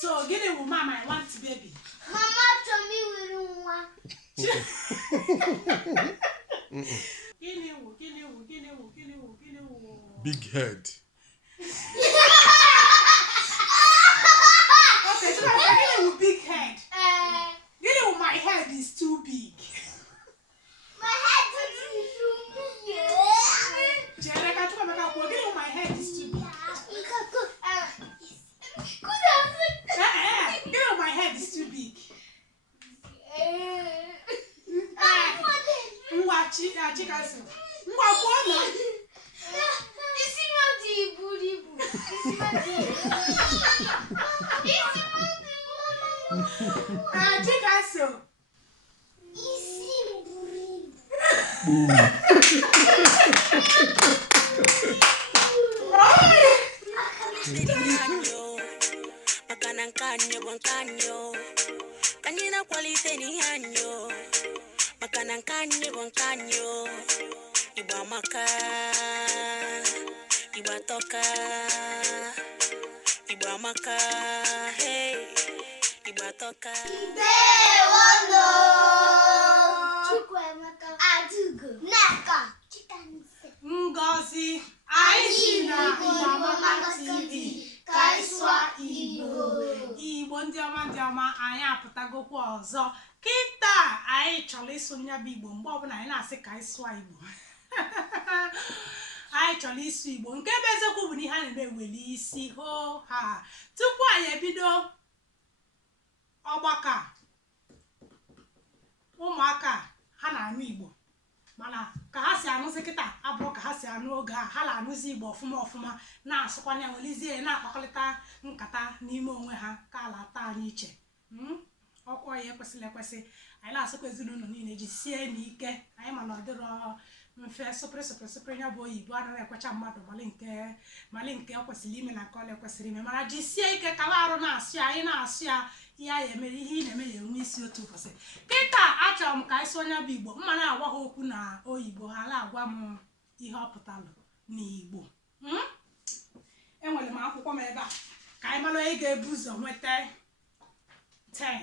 So, get it with mama, I want baby. Mama told me we don't want. Big head. Okay, so I'm getting with big head. Getting with my head is too big. My head is too big. Getting with my head is too big. Getting with my head is too big. Kanina quality ni hanyo makanan kanyo bonkanyo iba maka iba toka iba maka hey iba toka Dewono Chukwemeka Adugo Neka Ngozi Aishina Igbo TV Kaiswa Igbo ndị ọma anyị apụtagokwa ọzọ kịta anyị chọrọ ịsụ nya bụ Igbo mgbe ọbụla anyị na-asị ka anyị sụọ Igbo anyị chọrọ ịsụ Igbo nke bụ eziokwu bụ na ihe a na-eme weli isi ho ha tupu anyị ebido ọgbakọ ụmụaka ha na-anụ Igbo mana ka ha si anụzi kịta abụọ ka ha si anụ oge a ha na-anụzi Igbo ọfụma na-asụkwanya welizie na-akpakọrịta nkata n'ime onwe ha ka ala ata anyị iche ọkwa ya ekwesị anyị na-asụkwa ezinụlọ niile ji sie n'ike anyị mana ọ dịrọ mfe sụpịrị ya bụ oyibo anaghị ekwecha mmadụ mali nke ọ kwesịrị ime na nke ọ na-ekwesịrị ime mana ji sie ike kala arụ na-asụ ya anyị na-asụ ya ihe anyị emere ihe ị na-eme ya enwe isi otu ụbọchị kịta achọrọ m ka anyị sụọ onye bụ Igbo mma na-agwa ha okwu na oyibo ha na-agwa m ihe ọ pụtalụ n'Igbo enwere m akwụkwọ m ebe a ka anyị mara onye ga-ebu ụzọ nweta 10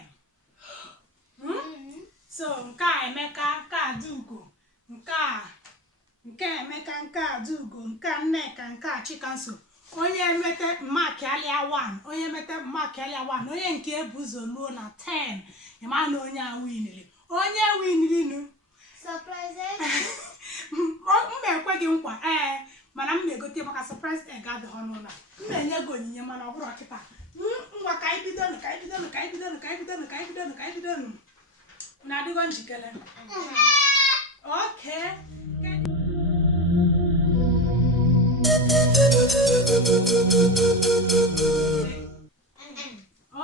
so nke a Emeka nke a Adaugo nke Emeka nke a Adaugo nke a Nneka nke a Chikanso onye mete mmakialia 1 onye mete mmakialia 1 onye nke ebu ụzọ luo na 10 ịma na onye a winili onye winilinu surprise mba ekwe gị nkwa mana m na-egote maka surprise egg adịghị n'ụlọ m na-enye gị onyinye mana ọ bụrụ ọkịta ngwa ka anyị bidonu na-adịgo njikere okay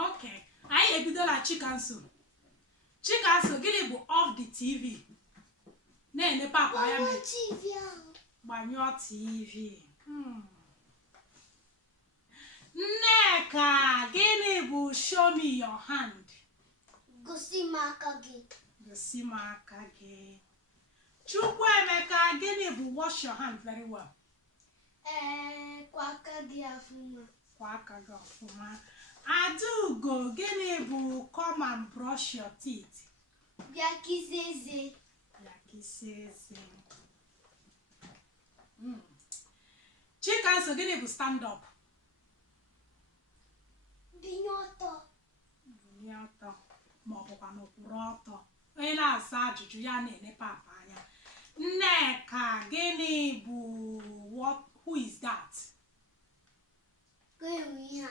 okay anyị ebidola Chikanso gịnị bụ off the TV na-ene papa ya gbanyụọ TV Nneka gịnị bụ show me your hand gosi m aka gị Chukwuemeka gịnị bụ wash your hand very well kwa aka gị ọfụma Adaugo gịnị bụ come and brush your teeth bịa kịsa eze Chikanso gịnị bụ stand up binye ọtọ ma ọ bụkwa n'okpuru ọtọ onye na-asa ajụjụ ya na-ene papa anya Nneka gịnị bụ who is that onye nwe ihe a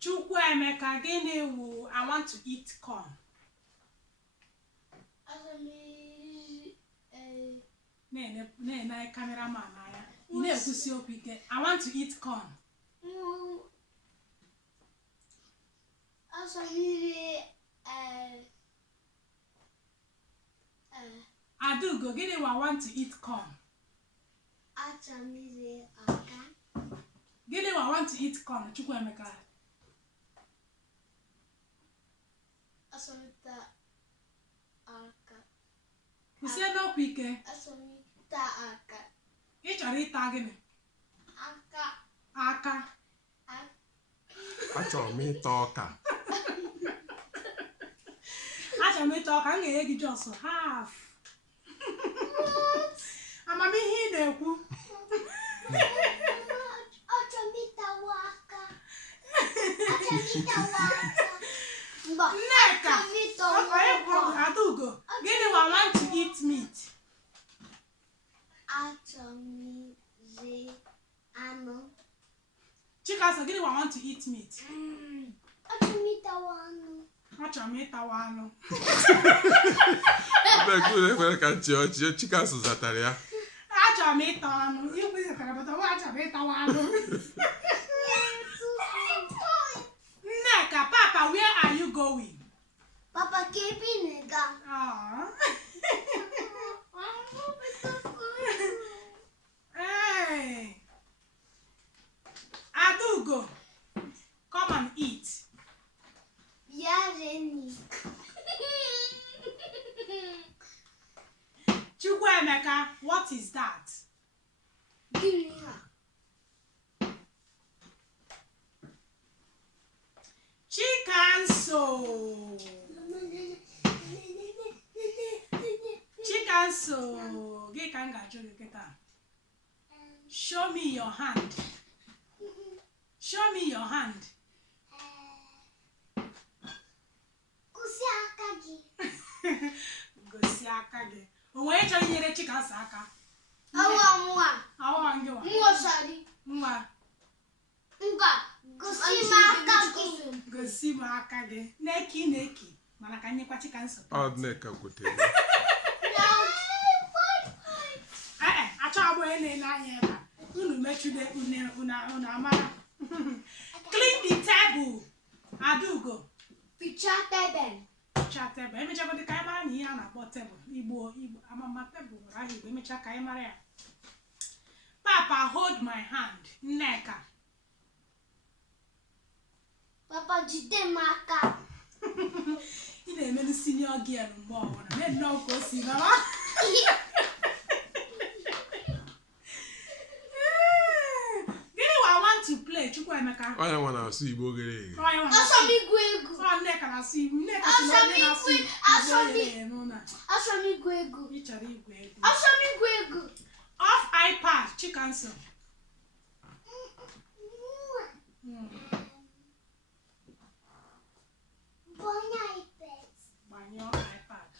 Chukwuemeka gịnị bụ I want to eat corn na-ene cameraman anya ị na-ekwusi okwu ike I want to eat corn Adaugo gịnị bụ I want to eat corn gịnị bụ I want to eat corn Chukwuemeka kwụsie n'okwu ike ị chọrọ ịta gịnị Achọrọ m ịta ọka. Achọrọ m ịta ọka, m ga-enye gị just half. Amamihe ị na-ekwu. Nneka, Adaugo, gịnị wa want to eat meat? Chikaso, gịnị wa want to eat meat? Achọrọ m ịtawa anụ. Ekwere ka nchi ọchị Chikaso zatara ya. Achọrọ m ịta anụ. Igwe zatara bata wa achọrọ m ịtawa anụ. Nneka, Papa, where are you going? Papa, keeping it down. Hey, Adaugo, come and eat. Yareni. Chukwuemeka, what is that? Give me her. Chikanso. Chikanso. Gị ka m ga-ajụ gị kịta. Show me your hand. Show me your hand. Gosi aka gị. Gosi aka gị. O nwere chọrọ inyere Chikanso aka? Awa ngị wa. Nwa. Gosi m aka gị. Gosi m aka gị. Neki. Mana ka nyekwa Chikanso. Nneka kwutere. Achọ abụ onye na-ele anya ebe a. Unu mechude unu amara. Clean the table. Adaugo. Picture table. Picture table. Emechagodi ka anyị mara na ihe a na-akpọ tebụl. Igbo amama tebụl nwere aha Igbo. Emecha ka anyị mara ya. Papa, hold my hand. Nneka. Papa, jide m aka. Ị na-emelu senior girl mgbe ọbụla. Na-nnọọ ka o si nọrọ. To play Chukwuemeka. Onye nwa na-asụ Igbo ghere eghe. Achọ m igwu egwu. Nneka na-asụ Igbo. Nneka Achọ m igwu egwu. Ị chọrọ igwu egwu. Achọ m igwu egwu. Off iPad, Chikanso. Gbanyụọ iPad.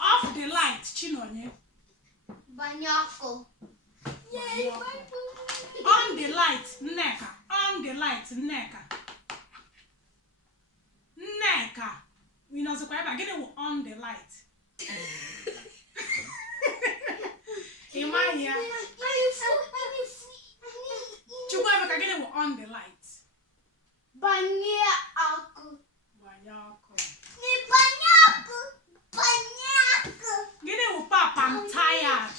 Off the light, Chinonye. Gbanyụọ ọkụ. On the light, Nneka. On the light, Nneka. Nneka. We know the quiet, get it on the light. Imaya. Chukwuemeka, get it on the light. Gbanyụọ ọkụ. Gbanyụọ ọkụ. Gbanyụọ ọkụ. Gbanyụọ ọkụ. Get it, Papa, I'm tired.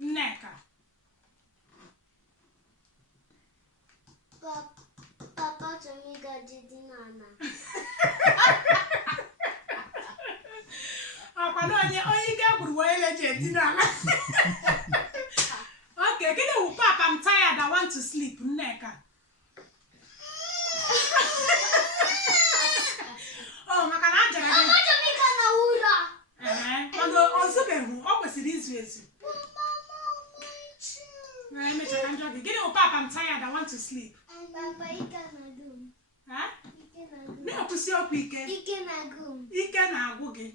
Nneka. Papa chọrọ ịga jide n'ala. Akwado onye ike gwuru onye na-eji edi n'ala. Okay, gịnị wụ Papa, I'm tired, I want to sleep. Nneka. Maka na ajara gị. Papa chọrọ ịga na ụra. Mana o zubeghị, ọ kwesịrị izu ezu. Gịnị wụ Papa, I'm tired, I want to sleep. Papa, ike na-agụ m. Na-ekwusi okwu ike. Ike na-agụ m. Ike na-agwụ gị.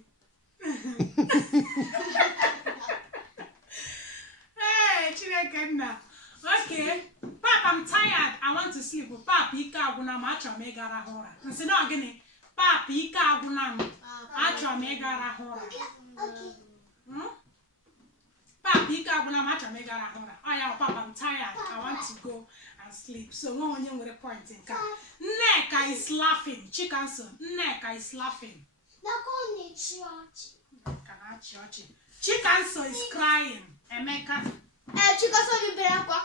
Hey, Chineke nna. Okay. Papa, I'm tired, I want to sleep. Papa, ike agwụna m, achọrọ m ịga rahụ ụra. Nsị na gịnị? Papa, ike agwụna m, achọrọ m ịga rahụ ụra. Papa, ike agwụna m, achọrọ m ịga rahụ ụra. Oh yeah, Papa, I'm tired, I want to go and sleep. So nwe onye nwere point nke a. Nneka is laughing. Chikanso, Nneka is laughing. Chikanso is crying. Emeka. Chikanso dị bere akwa.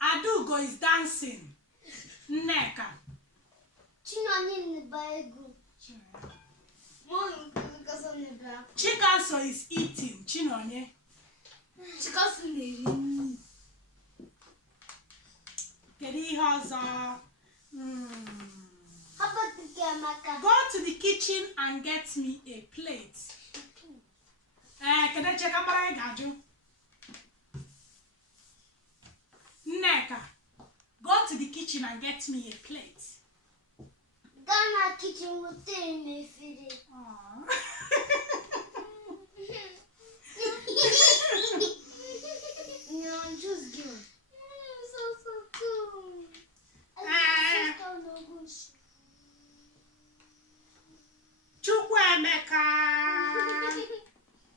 Adaugo is dancing. Nneka. Chinonye n'ịgba egwu. Chikanso is eating. Chinonye. Chikanso na-eri nri. ọzọ. How about the Gamaka? Go to the kitchen and get me a plate. Can I check out my gaju? Nneka, go to the kitchen and get me a plate. Ghana kitchen will tell me if it is. No, just give it. So cool. Chukwuemeka,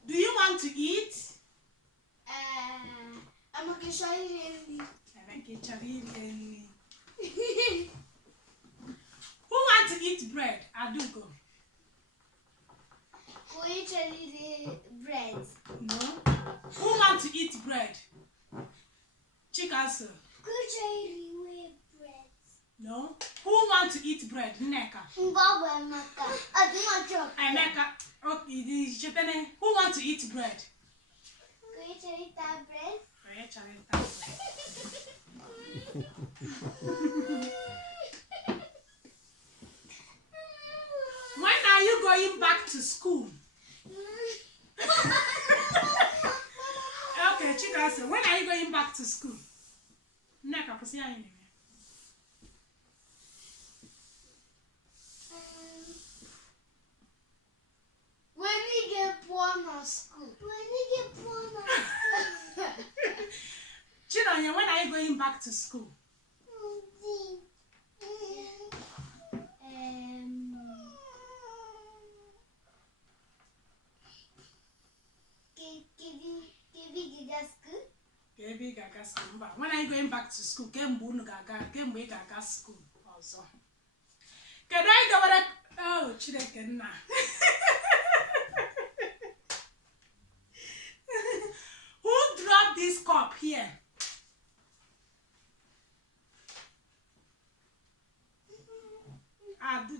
do you want to eat? I'm going to show you. Who wants to eat bread? Adugo. Will you tell me the bread? No. Who wants to eat bread? Chikasu. Could you with bread? No. Who wants to eat bread? Nneka. Mbaba Emeka. I do not drop. Emeka. Okay, this Chetene. Who wants to eat bread? Could you tell me that bread? When are you going back to school? Okay, Chikasu, when are you going back to school? Nneka, pusi ya nini? When you get born at school. When you get born at school. Chinonye, when are you going back to school? When are you going back to school? Kemgbe ị ga-aga school ọzọ. Kedu anyị dọwara oh Chineke nna. Who dropped this cup here?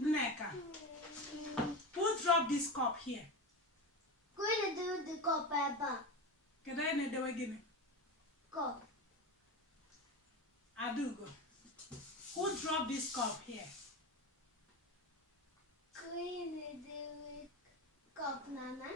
Nneka. Who dropped this cup here? Going to do the cup ever. Kedu anyị na-edewe gịnị? Cup. Adugo. Who dropped this cup here? Going to do cup, Nana.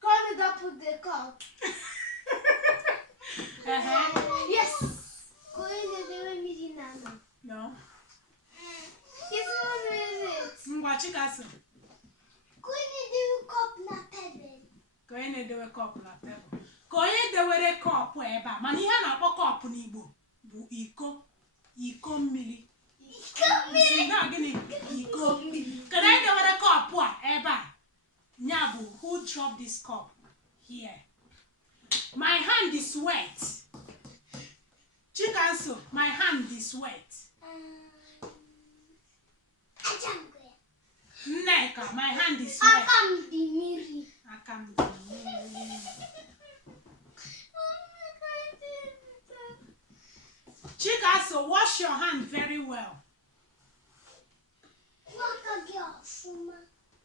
Going to put the cup. Yes. Going to do a meeting, Nana. No. Yes, what is it? Ngwa Chikasu. Going to do cup na table. Ka onye na-edewe kọpụ na tebụl. Ka onye dewere kọpụ ebe a, mana ihe a na-akpọ kọpụ n'Igbo bụ iko mmiri. Isi na gịnị? Iko mmiri. Ka onye dewere kọpụ a ebe a, nya bụ who dropped this cup here? My hand is wet. Chikasu, my hand is wet. Nneka, my hand is wet. Akam di miri. Chikasu, wash your hand very well.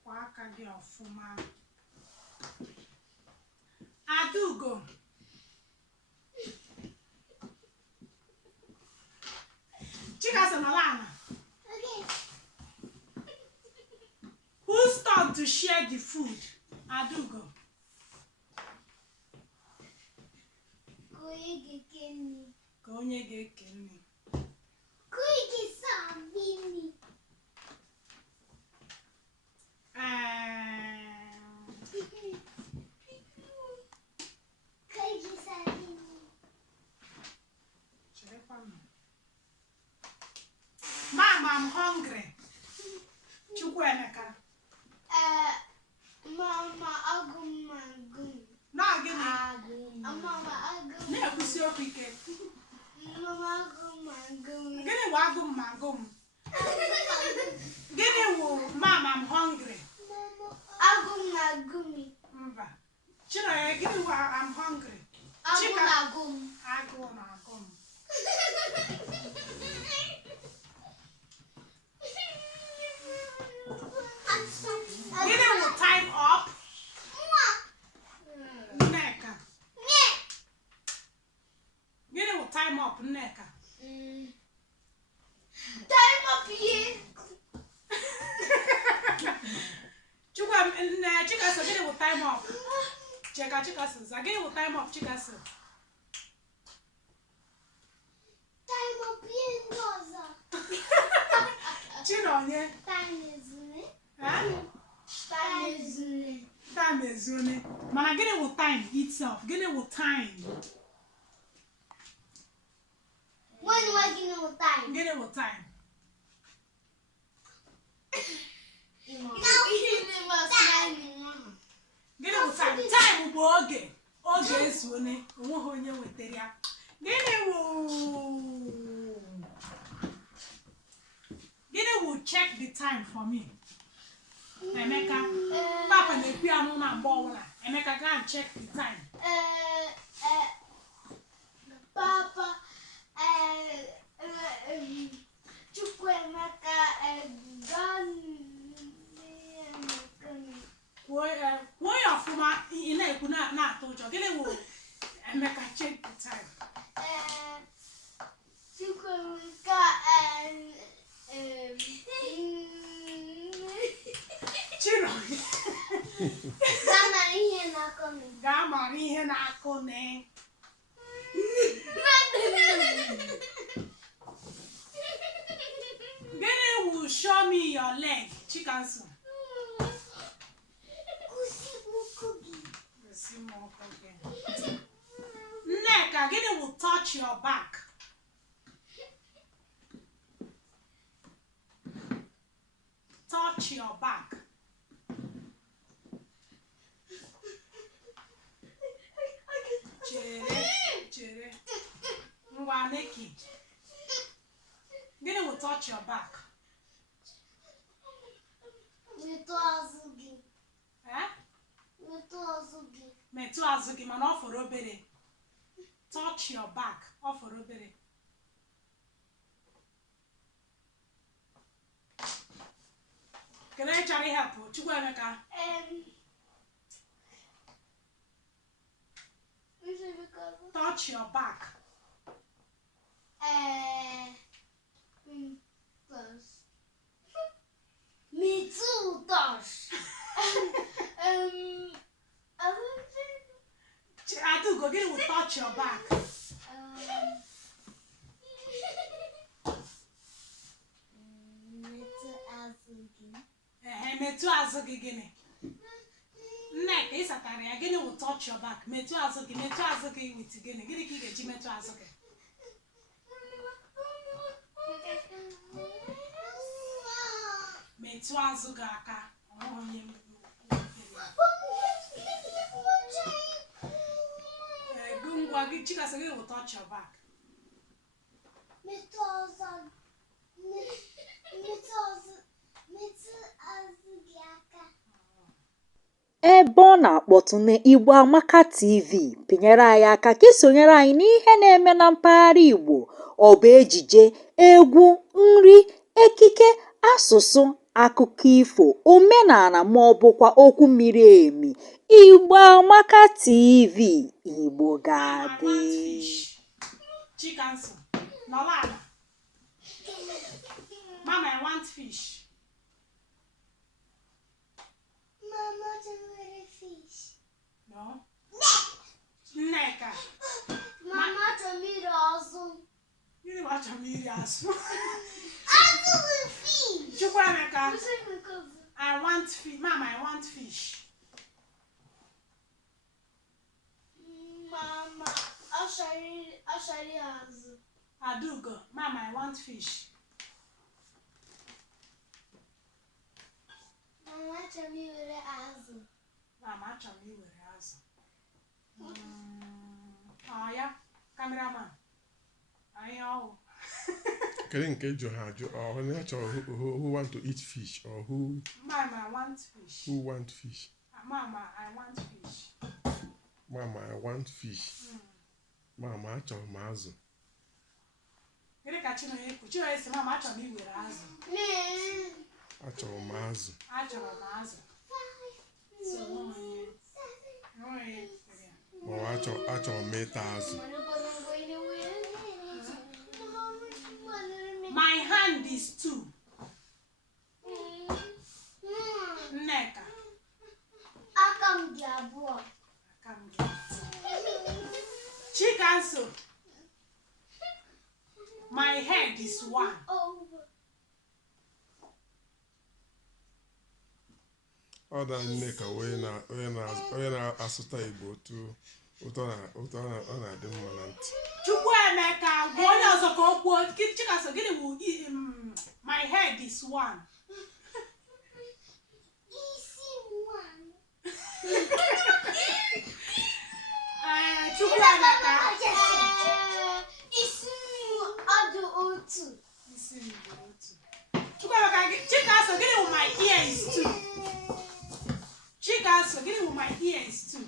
Waka gị ọfụma. Adugo. Chikasu nọ n'ala. Who's turn to share the food? Adugo. Ka onye ga-eke nri. Mama, I'm hungry. Chukwuemeka. Mama, agum. No, gịnị? Mama, agum. Na-ekwusi okwu ike. Mama, agum. Gịnị wụ agụm ma agụm? Gịnị wụ mama, I'm hungry? Agum. Mba. Chinonye, gịnị wụ I'm hungry? Agum. Agụụ na agụm. Nneka. Time up here. Chikaso, gịnị bụ time up? Cheka Chikaso, gịnị bụ time up Chikaso? Time up here ngoza. Chinonye. Time ezune. Time ezune. Time ezune. Mana gịnị bụ time itself? Gịnị bụ time? Gịnị bụ time? Gịnị bụ time? Gịnị bụ time? Time bụ oge. Oge ezuone. Onweghị onye wetara ya. Gịnị bụ check the time for me? Emeka. Papa na-ekwu ya n'ụlọ mgbe ọbụla. Emeka, go and check the time. Papa, Chukwuemeka, kwuo ya ọfụma ị na-ekwu na-atụ ụjọ. Gịnị bụ Emeka check the time? Chukwuemeka, Chinonye. Gaa mara ihe na-akụ nị. Gịnị bụ show me your leg Chikanso? Nneka, gịnị bụ touch your back? Touch your back. Chere. Ngwa Neki. Gịnị bụ touch your back? Metụ azụ gị mana ọ fọrọ obere. Touch your back. Ọ fọrọ obere. Kedu onye chọrọ ihepụ? Chukwuemeka. Touch your back. Me too, touch. Adugo, gịnị bụ touch your back? Metụ azụ gị gịnị? Nneka, ị satara ya. Gịnị bụ touch your back? Metụ azụ gị with gịnị? Gịnị ka ị ga-eji metụ azụ gị? Metụ azụ gị aka. Ngwa gị Chikaso, gịnị bụ touch your back? Metụ azụ gị aka. Ebe ọ na-akpọtụ n'Igbo Amaka TV, pinyere anyị aka ka isonyere anyị n'ihe na-eme na mpaghara Igbo. Ọ bụ ejije, egwu, nri, ekike, asụsụ, akụkọ ifo, omenala ma ọ bụkwa okwu miri emi. Igbo Amaka TV, Igbo ga-adị. Chikanso, nọla. Mama, I want fish. Mama, I want fish. No. Nneka. Mama, I want azụ. Gịnị bụ achọrọ m iri azụ? Azụ with fish. Chukwuemeka. I want fish. Mama, I want fish. Mama, ashari azụ. Adugo. Mama, I want fish. Mama, achọrọ m iwere azụ. Mama, achọrọ m iwere azụ. Ya, cameraman. Anyị ọwụ. Kedu nke jụ ha ajụ? Onye chọrọ who want to eat fish or who? Mama, I want fish. Who want fish? Mama, I want fish. Mama, I want fish. Mama, achọrọ m azụ. Gịnị ka Chinonye ekwu? Chinonye sị mama achọrọ m iwere azụ. Achọrọ m azụ. Achọrọ m azụ. Achọrọ m ịta azụ. hand is 2. Nneka. Aka m dị abụọ. Chikanso. My head is 1. Ọ da Nneka onye na-asụta Igbo ụtọ ọ na-adị mma na ntị. Chukwuemeka gwa onye ọzọ ka o kwuo. Chikanso, gịnị bụ my head is 1? Isi 1. Chukwuemeka. Isi ọdụ otu. Chukwuemeka, Chikanso, gịnị bụ my ear is 2? Chikanso, gịnị bụ my ear is 2?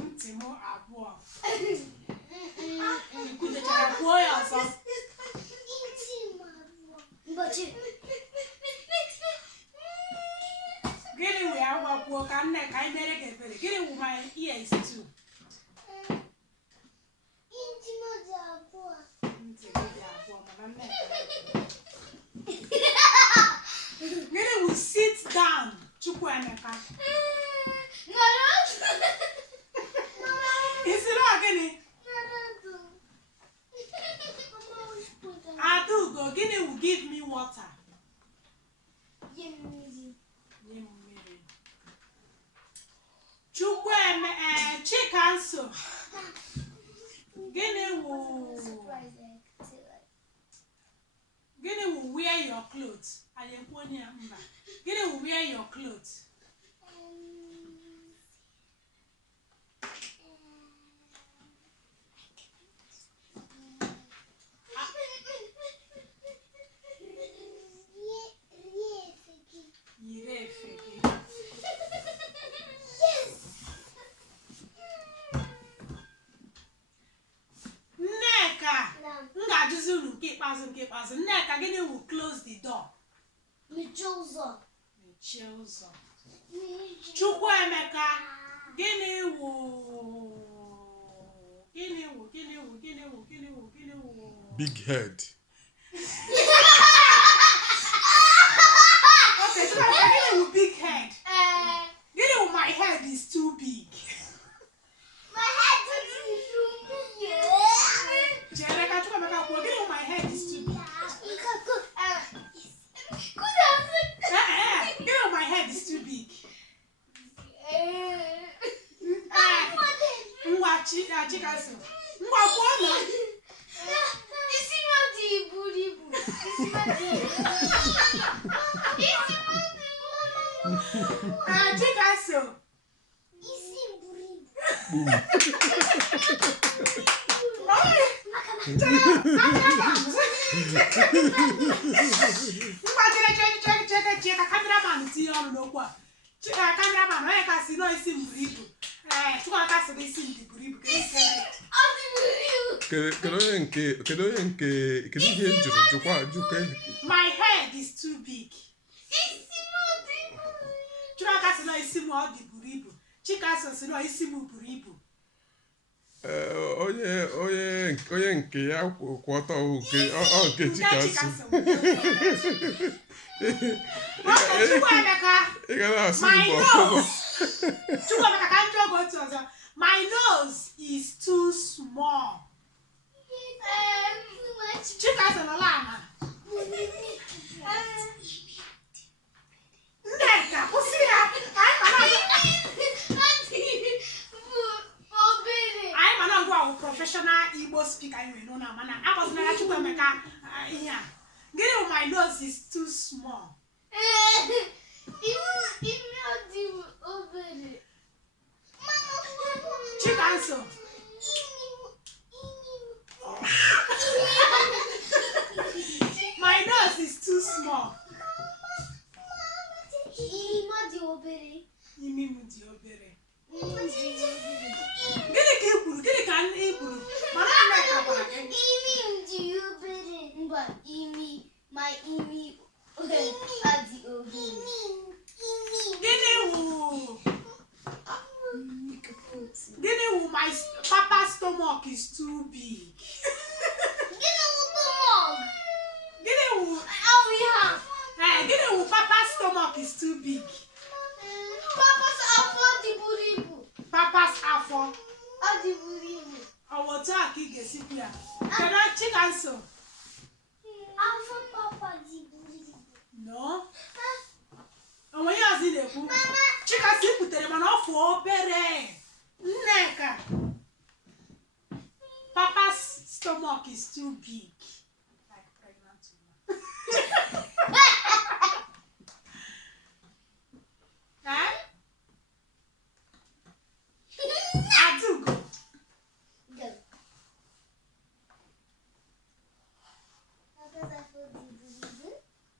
Ntị m abụọ. Ikwutechara kwuo ya ọzọ. Gịnị wụ ya gwakwuo ka Nneka anyị mere gị ebere. Gịnị wụ my ear is 2? Ntị m dị abụọ. Ntị gị dị abụọ mana Nneka. Gịnị wụ sit down, Chukwuemeka? Isi na gịnị? Adaugo, gịnị wụ give me water? Chikanso, gịnị wụ wear your clothes? Anyị ekwu onye ya mba. Gịnị wụ wear your clothes? Yiri efe gị. Nneka, m ga-ajụzi unu nke ikpeazụ. Nneka, gịnị wụ close the door? Mechie ụzọ. Mechie ụzọ. Chukwuemeka, gịnị wụ Big head. Okay, Chukwuemeka, gịnị wụ big head? Gịnị wụ my head is too big? My head is too big. Chere ka Chukwuemeka kwuo, gịnị wụ my head is too big? Gịnị wụ my head is too big? Ngwa Chikanso, ngwa kwuo na Isi m dị buru ibu. Chikanso. Isi buru ibu. Chere ka cameraman tinye ọnụ n'okwu a. Cameraman, onye ka si n'isi m buru ibu. Chukwuemeka sị na isi m dị buru ibu. Kedu ihe m jụrụ jụkwa. My head is too big. Chukwuemeka sị na isi m ọ dị buru ibu. Chikanso sị na isi m buru ibu. Onye nke ya kwụ ọtọ nke Chikanso. Chukwuemeka, Ị ga na-asị my Igbo nose. ọfụma. Chukwuemeka, ka m jụọ gị otu ọzọ. My nose is too small. Chikanso nọ n'ala. Nneka, kwụsị ya. Anyị ma na ngwa bụ professional Igbo speaker anyị nwere n'ụlọ mana agbazina Chukwuemeka ihe a. Gịnị bụ my nose is too small? Chikanso. My nose is too small. Imi m dị obere. Gịnị ka ị kwuru? Gịnị ka ị kwuru? Mana Nneka gwara gị. Imi m dị obere. Mba, imi adị obere. Gịnị wụ my papa stomach stomach is too big? Gịnị wụ stomach? Gịnị wụ gịnị wụ Papa's stomach is too big? Papa's afọ dị buru ibu. Papa's afọ Ọ dị buru ibu. ọ bụ otu a ka ị ga-esikwu ya? Kedu Chikanso? Afọ papa dị buru ibu. No. Onwe ihe ọzọ ị na-ekwu? Chikanso ikwutere mana ọ fụ obere. Nneka. Papa's stomach is too big. Like pregnant woman. Eh? Adugo.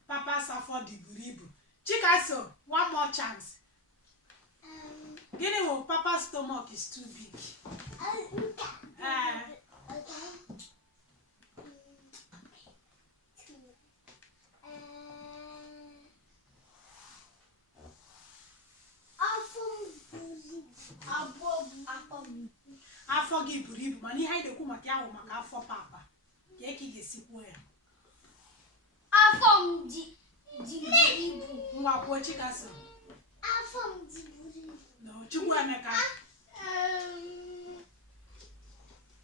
Papa's afọ dị buru ibu. Chikanso, one more chance. Gịnị wụ Papa's stomach is too big? Afọ gị buru ibu mana ihe anyị na-ekwu maka ya bụ maka afọ papa. Ka ị ga-esikwu ya? Afọ m dị buru ibu. Ngwa kwuo Chikanso. Afọ m dị buru ibu. No, Chukwuemeka.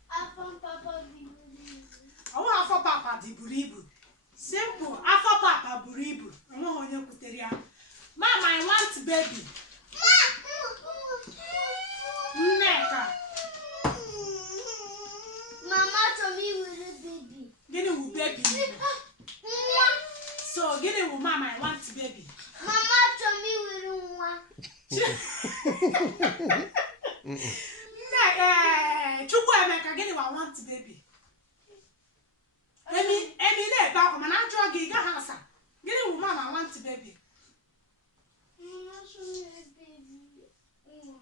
Afọ papa dị buru ibu. Ọwụ afọ papa dị buru ibu. Simple, afọ papa buru ibu. Enweghị onye kwutere ya. Mama, I want baby. Nneka. Mama chọrọ m iwere baby. Gịnị wụ baby? Nwa. So, gịnị wụ mama, I want baby? Mama chọrọ m iwere nwa. Chukwuemeka, gịnị wụ I want baby? Emi na-ebe akwa mana ajụọ gị ị gaghị asa. Gịnị wụ mama, I want baby? Mama chọrọ m iwere baby. Nwa.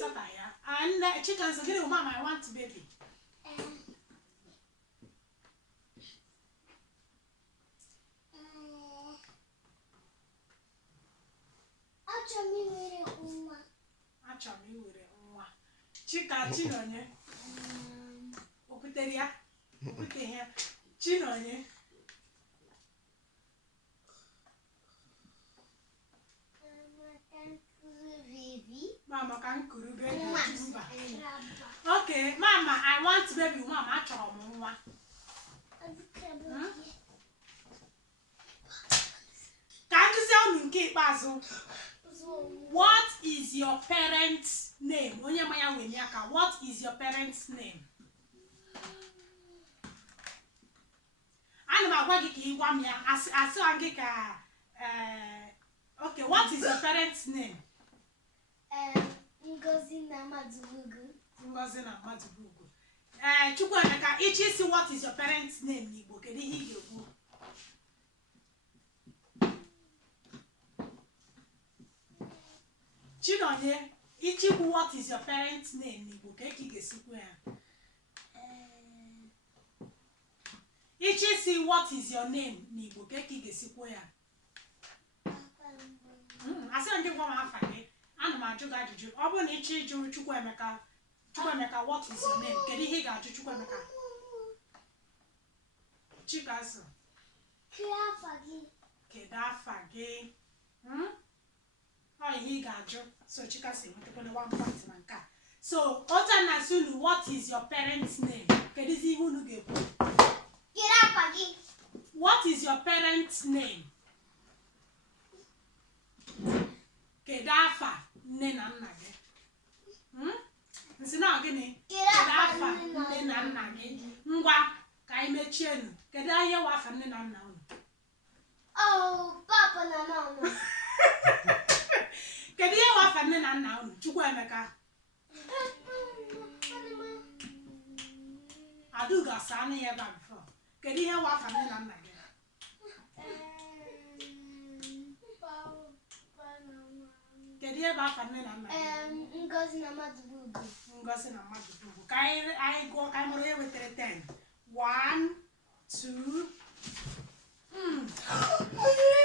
Sata ya. And Chikanso, gịnị wụ mama, I want baby? Achọrọ m iwere nwa. Achọrọ m iwere nwa. Chinonye. Okwutere ya? Okwuteghị ya. Chinonye. Mama ka m kuru baby. Mba. Okay, mama, I want baby. Mama, achọrọ m nwa. Ka m jụzie unu nke ikpeazụ. What is your parents' name? Onye ma ya nwere aka. What is your parents' name? Ana m agwa gị ka ị gwa m ya. Asịwa gị ka okay, what is your parents' name? Ngozi na Madubugu. Ngozi na Madubugu. Chukwuemeka, ịchọ isi what is your parents' name n'Igbo? Kedu ihe ị ga-ekwu? Chinonye, ịchịkwu what is your parents' name n'Igbo? Ka ị ga-esikwu ya? Ịchọ isi what is your name n'Igbo? Ka ị ga-esikwu ya? Asịrị gị gwa m afa gị. Ana m ajụ gị ajụjụ. Ọ bụrụ na ịchọ ịjụ Chukwuemeka, what is your name? Kedu ihe ị ga-ajụ Chukwuemeka? Chikanso. Kedu afa gị? Kedu afa gị? Ọ ihe ị ga-ajụ. So Chikanso enwetakwana 1 point na nke a. So otu na asị unu, what is your parents' name? Kedu ihe unu ga-ekwu? Kedu afa gị? What is your parents' name? Kedu afa nne na nna gị? Nsị na gịnị? Kedu afa nne na nna gị? Ngwa ka anyị mechienu. Kedu ihe wụ afa nne na nna unu? Oh, papa na mama. Kedu ihe wụ afa nne na nna unu? Chukwuemeka. Aduga asa na ya ba before. Kedu ihe wụ afa nne na nna gị? Kedu ihe bụ afa nne na nna gị? Ngozi na Madubugu. Ngozi na Madubugu. Ka anyị gụọ ka anyị mụrụ ihe wetara 10. 1, 2.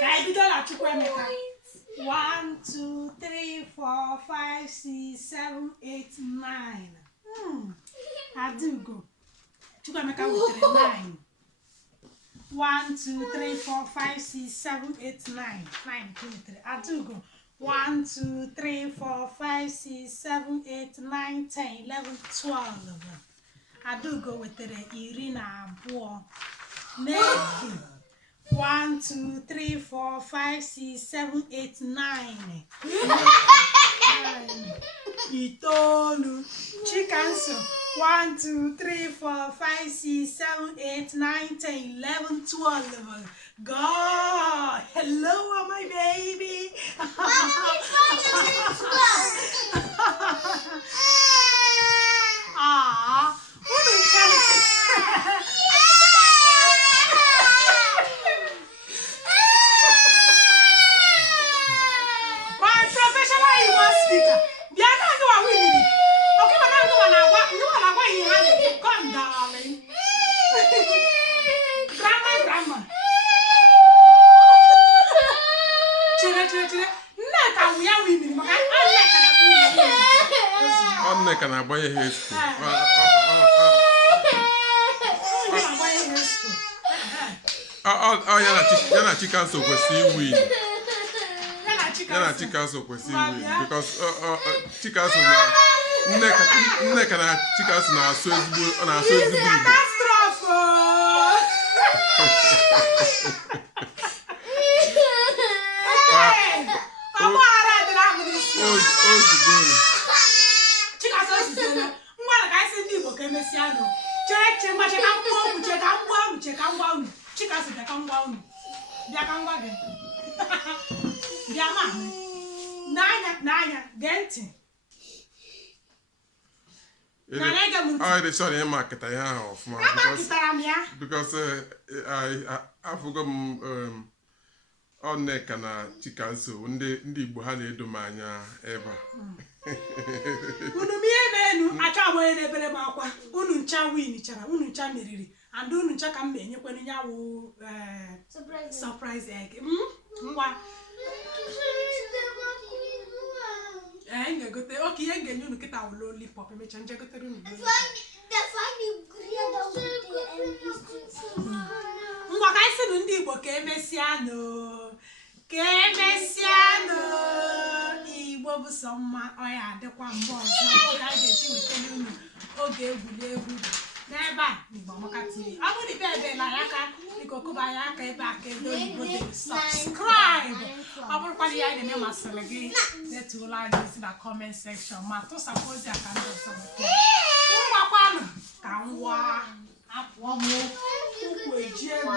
Ka anyị bido na Chukwuemeka. 1, 2, 3, 4, 5, 6, 7, 8, 9. Adaugo Chukwuemeka wetere 9 1 2 3 4 5 6 7 8 9 9 ka wetere Adaugo 1 2 3 4 5 6 7 8 9 10 11 12 Adaugo wetere 12 Nevi 1 2 3 4 5 6 7 8 9 Itolu Chikanso 1 2 3 4 5 6 7 8 9 10 11 12 God, hello my baby. Ah, my professional Igbo speaker. Come, darling. Grandma. Chere. Nneka wuya wimiri maka Nneka na-agbanye ha esko. Ya na Chikanso kwesịrị iwin. Ya na Chikanso kwesịrị iwin because Chikanso na Nneka na Chikanso na-asụ ezigbo Igbo. Sorry, market I have because afụgo m Nneka na Chikanso ndị Igbo ha na-edo m anya ebe unu mie menu acha boye n'ebere m akwa unu ncha win chara unu ncha meriri and unu ncha ka m enyekwenu nya wo surprise egg ngwa ngegote okay ye ngenye unu kita wo lollipop emecha nje gotere unu ngwa ka isi ndị Igbo ka emesiano Igbo bụ sọ mma ọ ya adịkwa mgbe ọzọ oge a ga-eji wetara unu oge egwuregwu n'ebe a Igbo Amaka TV. Ọ bụrụ ibe ebela ya aka biko kụba ya aka ebe aka ebe oyibo dị subscribe. Ọ bụrụkwa ihe anyị na-eme masịrị gị detụla anyị ozi na comment section ma tụsapụ ozi aka ndị ọzọ ngwakwanụ ka nwa apụọ m ụkwụ eji egwu